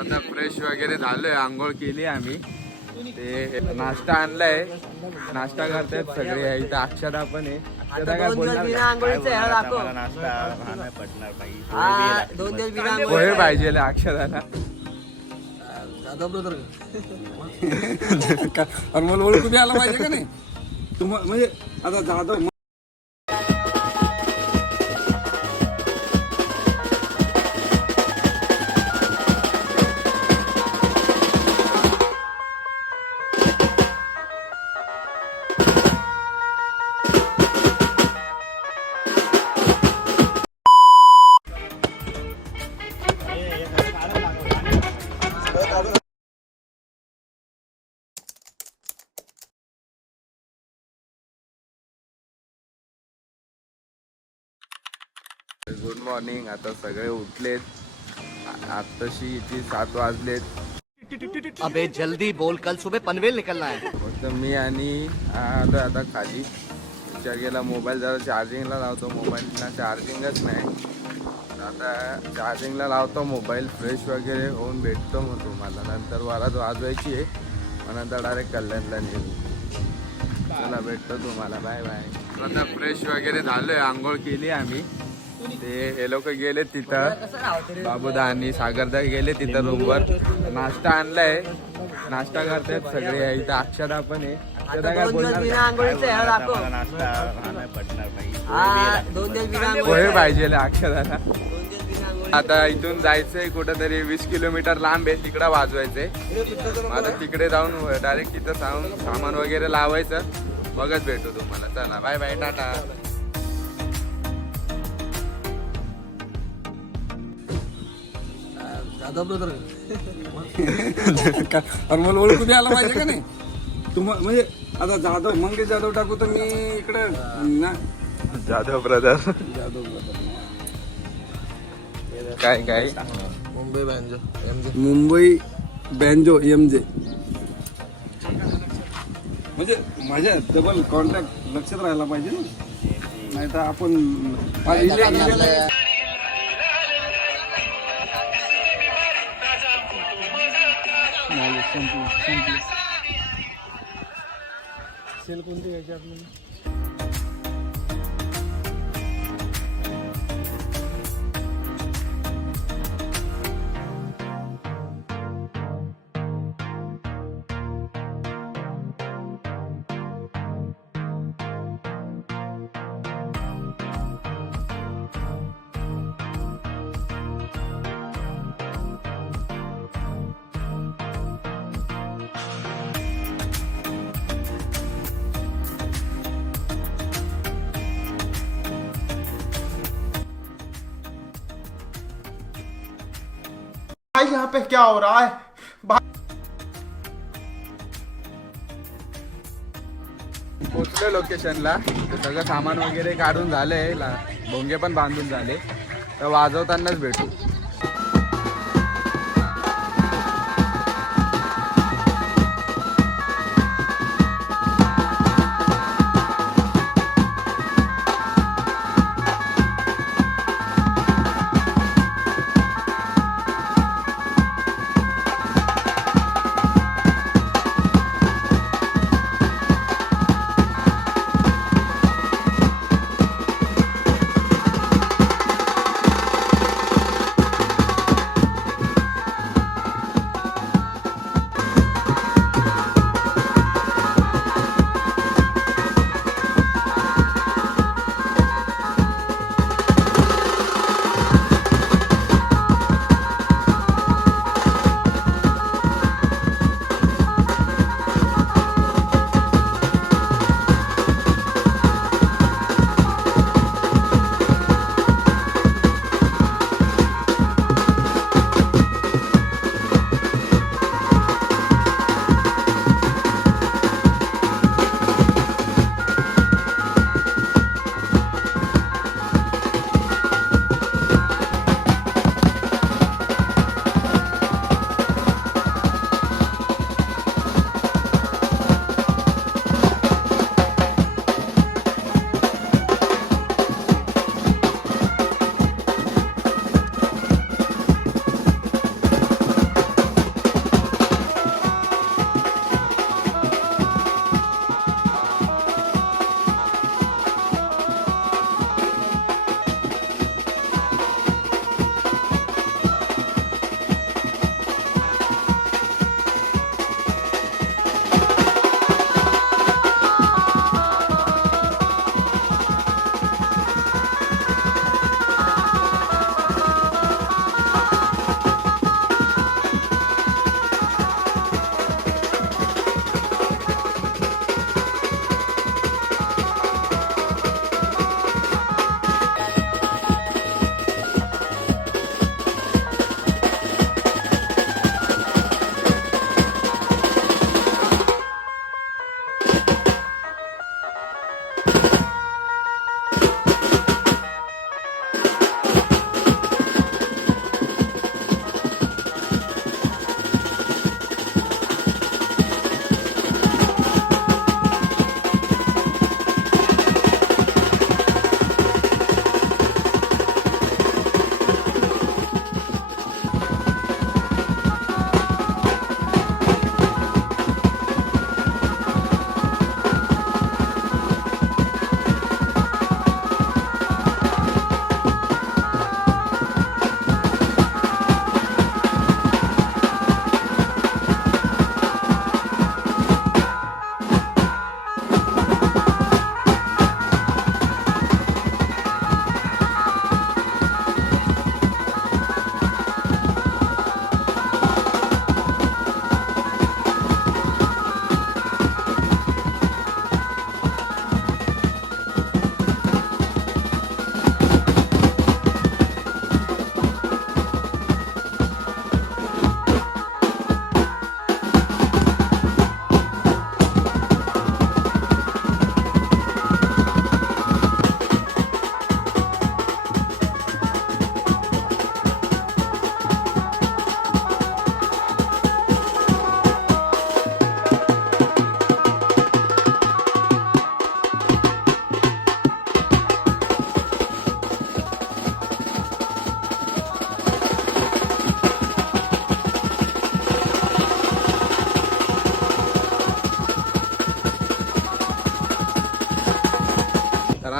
आता फ्रेश वगैरे झालोय, आंघोळ केली आम्ही. ते नाश्ता आणलाय, नाश्ता करतायत सगळे. इथं अक्षदा पण आहे. अक्षदा काय बोलणार? पोहे पाहिजे अक्षदाला. मला ओळखू बी आला पाहिजे का नाही तुम्हाला, म्हणजे आता जाधव. Good morning. आता सगळे उठलेत. आताशी इथे 7 वाजलेत. अबे जल्दी बोल, कल सुबह पनवेल निकलना है. फक्त मी आणि आलो आता खाली. विचार केला मोबाईल जरा चार्जिंगला लावतो, मोबाईलला चार्जिंगच नाही. आता चार्जिंगला लावतो मोबाईल, फ्रेश वगैरे होऊन भेटतो मग तुम्हाला. नंतर वरात वाजवायची आहे, मग नंतर डायरेक्ट कल्याणला नेऊ. चला भेटतो तुम्हाला, बाय बाय. आता फ्रेश वगैरे झालोय, आंघोळ केली आम्ही. ते हे लोक गेले तिथं, बाबूदा आणि सागरदा गेले तिथं रूमवर. नाश्ता आणलाय, नाश्ता करतायत सगळे. इथं अक्षदा पण आहे. अक्षदा काय बोलणार? पोहे पाहिजे अक्षदाला. आता इथून जायचंय कुठंतरी 20 किलोमीटर लांब आहे, तिकडं वाजवायचंय. आता तिकडे जाऊन डायरेक्ट तिथं सामान वगैरे लावायचं. बघत भेटू तुम्हाला. चला बाय बाय, टाटा. मला ओळखू बी आला पाहिजे का नाही तुम्हाला, म्हणजे आता जाधव मंगेश जाधव टाकू तर मी इकडे ना जाधव ब्रदर. जाधव ब्रदर काय काय मुंबई बँजो MJ. म्हणजे माझ्या डबल कॉन्टॅक्ट लक्षात राहायला पाहिजे ना, नाही तर आपण सेल कोणती घ्यायची आपल्याला? यहाँ पे क्या हो रहा है? पोचलो लोकेशनला. सगळं सामान वगैरे काढून झालंय, भोंगे पण बांधून झाले. तर वाजवतानाच भेटू.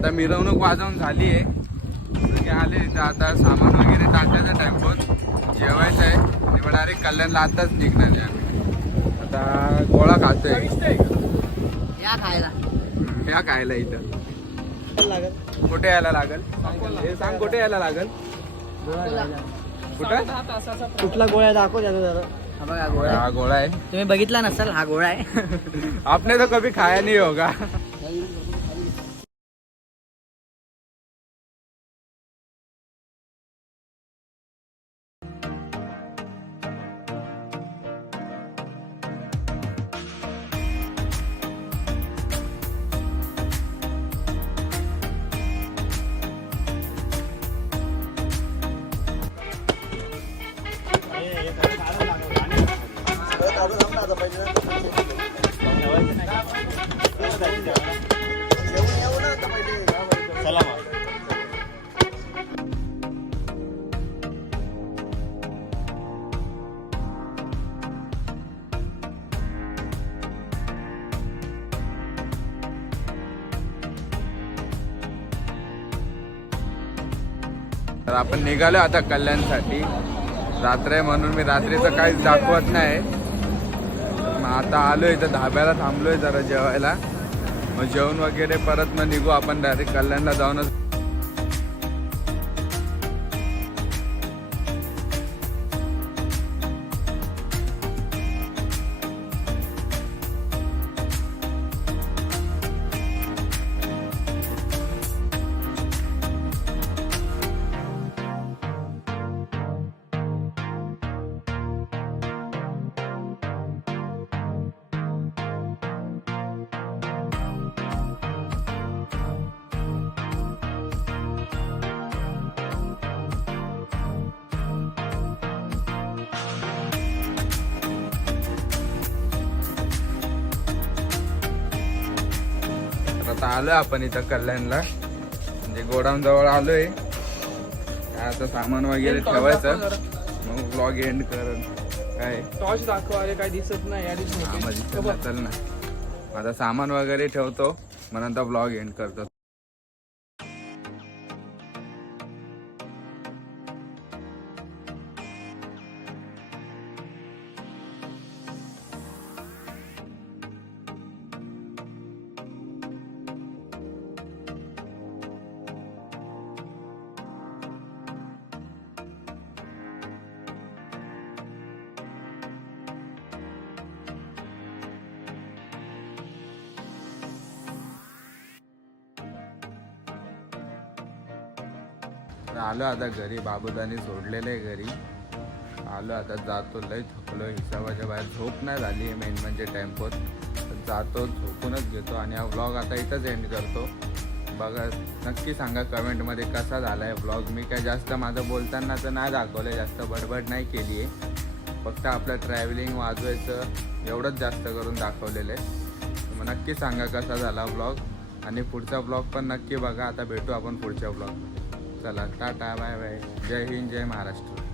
आता मिरवणूक वाजवून झाली आहे आले इथं आता सामान वगैरे टाकायचं टेम्पोत जेवायचं आहे आणि मग डायरेक्ट कल्याणला आताच निघणार आहे आम्ही आता गोळा खातोय या खायला या खायला इथं कुठे यायला लागल हे सांग कुठे यायला लागल कुठं कुठला गोळ्या दाखव त्याचा जरा हा बघा गोळ्या हा गोळा आहे तुम्ही बघितला नसाल हा गोळा आहे आपने तो कभी खाया नहीं होगा तर आपण निघालो आता कल्याणसाठी रात्र आहे म्हणून मी रात्रीचं काहीच दाखवत नाही मग आता आलोय इथं धाब्याला थांबलोय जरा जेवायला मग जेवण वगैरे परत मग निघू आपण डायरेक्ट कल्याणला जाऊनच आता आलोय आपण इथं कल्याणला म्हणजे गोडाऊन जवळ आलोय आता सामान वगैरे ठेवायचं मग ब्लॉग एंड कर काय टॉर्च दाखवा अरे काय दिसत नाही या हा म्हणजे चल ना आता सामान वगैरे ठेवतो मग नंतर ब्लॉग एंड करतो आलो आता घरी बाबूदानी सोडलेलं आहे घरी आलो आता जातो लय थकलो हिसाबाच्या बाहेर झोप नाही झाली आहे मेन म्हणजे टेम्पोत जातो झोपूनच घेतो आणि हा व्लॉग आता इथंच एंड करतो बघा नक्की सांगा कमेंटमध्ये कसा झाला आहे व्लॉग मी काय जास्त माझं बोलताना तर नाही दाखवलं जास्त बडबड नाही केली आहे फक्त आपलं ट्रॅव्हलिंग वाजवायचं एवढंच जास्त करून दाखवलेलं आहे मग नक्की सांगा कसा झाला व्लॉग आणि पुढचा व्लॉग पण नक्की बघा आता भेटू आपण पुढच्या व्लॉगमध्ये चला टाटा बाय बाय जय हिंद जय महाराष्ट्र